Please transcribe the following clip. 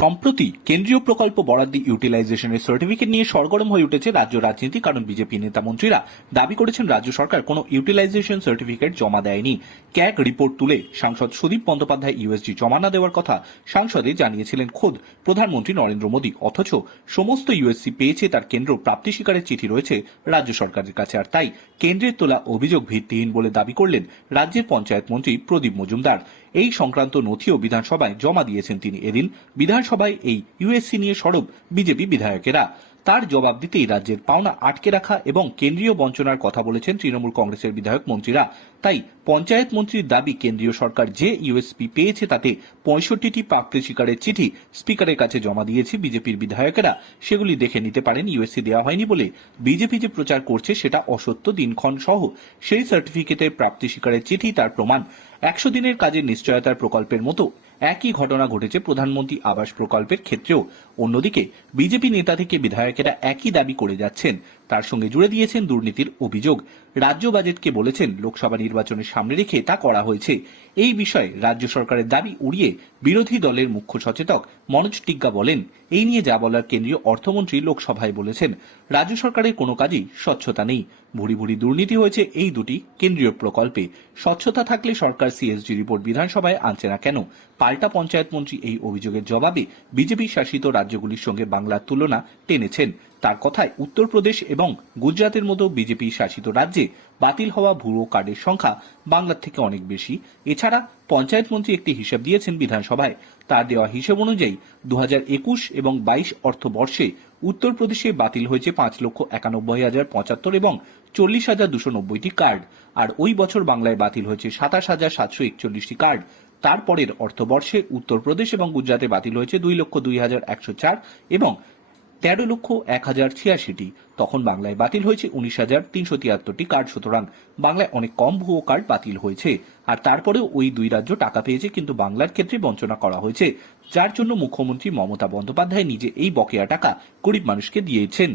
সম্প্রতি কেন্দ্রীয় প্রকল্প বরাদ্দ ইউটিলাইজেশনের সার্টিফিকেট নিয়ে সরগরম হয়ে উঠেছে রাজ্য রাজনীতি, কারণ বিজেপি নেতা মন্ত্রীরা দাবি করেছেন রাজ্য সরকার কোনো ইউটিলাইজেশন সার্টিফিকেট জমা দেয়নি। ক্যাক রিপোর্ট তুলে সাংসদ সুদীপ বন্দ্যোপাধ্যায় ইউএসজি জমা না দেওয়ার কথা সাংসদে জানিয়েছিলেন খোদ। প্রধানমন্ত্রী নরেন্দ্র মোদী, অথচ সমস্ত ইউএসসি পেয়েছে তার কেন্দ্র প্রাপ্তি স্বীকারের চিঠি রয়েছে রাজ্য সরকারের কাছে। আর তাই কেন্দ্রের তোলা অভিযোগ ভিত্তিহীন বলে দাবি করলেন রাজ্যের পঞ্চায়েত মন্ত্রী প্রদীপ মজুমদার। এই সংক্রান্ত নথিও বিধানসভায় জমা দিয়েছেন তিনি এদিন। বিধানসভায় এই ইউএসসি নিয়ে সরব বিজেপি বিধায়কেরা। তার জবাব দিতেই রাজ্যের পাওনা আটকে রাখা এবং কেন্দ্রীয় বঞ্চনার কথা বলেছেন তৃণমূল কংগ্রেসের বিধায়ক মন্ত্রীরা। তাই পঞ্চায়েত মন্ত্রীর দাবি কেন্দ্রীয় সরকার যে ইউএসপি পেয়েছে তাতে পঁয়ষট্টিটি প্রাপ্তি শিকারের চিঠি স্পিকারের কাছে জমা দিয়েছে বিজেপির বিধায়কেরা। সেগুলি দেখে নিতে পারেন ইউএসসি দেওয়া হয়নি বলে বিজেপি যে প্রচার করছে সেটা অসত্য, দিনক্ষণ সহ। সেই সার্টিফিকেটের প্রাপ্তি স্বীকারের চিঠি তার প্রমাণ। একশো দিনের কাজের নিশ্চয়তার প্রকল্পের মতো একই ঘটনা ঘটেছে প্রধানমন্ত্রী আবাস প্রকল্পের ক্ষেত্রেও। অন্যদিকে বিজেপি নেতা থেকে বিধায়কেরা একই দাবি করে যাচ্ছেন। তার সঙ্গে জুড়ে দিয়েছেন দুর্নীতির অভিযোগ। রাজ্য বাজেটকে বলেছেন, লোকসভা নির্বাচনের সামনে রেখে তা করা হয়েছে। এই বিষয়ে রাজ্য সরকারের দাবি উড়িয়ে বিরোধী দলের মুখ্য সচেতক মনোজ টিগ্গা বলেন, এই নিয়ে যা বলার কেন্দ্রীয় অর্থমন্ত্রী লোকসভায় বলেছেন। রাজ্য সরকারের কোনো কাজই স্বচ্ছতা নেই। ভুরি ভুরি দুর্নীতি হয়েছে এই দুটি কেন্দ্রীয় প্রকল্পে। স্বচ্ছতা থাকলে সরকার সিএসজি রিপোর্ট বিধানসভায় আনছে না কেন? পাল্টা পঞ্চায়েত মন্ত্রী এই অভিযোগের জবাবে বিজেপি শাসিত রাজ্যগুলির সঙ্গে বাংলার তুলনা টেনেছেন। তার কথায় উত্তরপ্রদেশ এবং গুজরাতের মতো বিজেপি শাসিত রাজ্যে বাতিল হওয়া ভুয়ো কার্ডের সংখ্যা বাংলার থেকে অনেক বেশি। এছাড়া পঞ্চায়েত মন্ত্রী একটি হিসাব দিয়েছেন বিধানসভায়। তার দেওয়া হিসেব অনুযায়ী দু একুশ এবং বাইশ অর্থবর্ষে উত্তরপ্রদেশে বাতিল হয়েছে পাঁচ লক্ষ একানব্বই হাজার পঁচাত্তর এবং চল্লিশ হাজার দুশো নব্বইটি কার্ড। আর ওই বছর বাংলায় বাতিল হয়েছে সাতাশ হাজার সাতশো একচল্লিশটি কার্ড। তারপরের অর্থবর্ষে উত্তরপ্রদেশ এবং গুজরাটে বাতিল হয়েছে দুই লক্ষ দুই হাজার একশো চার এবং তেরো লক্ষ এক হাজার ছিয়াশিটি। তখন বাংলায় বাতিল হয়েছে উনিশ হাজার তিনশো তিয়াত্তরটি কার্ড সুতরাং বাংলায় অনেক কম ভুয়ো কার্ড বাতিল হয়েছে। আর তারপরেও ওই দুই রাজ্য টাকা পেয়েছে কিন্তু বাংলার ক্ষেত্রে বঞ্চনা করা হয়েছে। যার জন্য মুখ্যমন্ত্রী মমতা বন্দ্যোপাধ্যায় নিজে এই বকেয়া টাকা গরিব মানুষকে দিয়েছেন।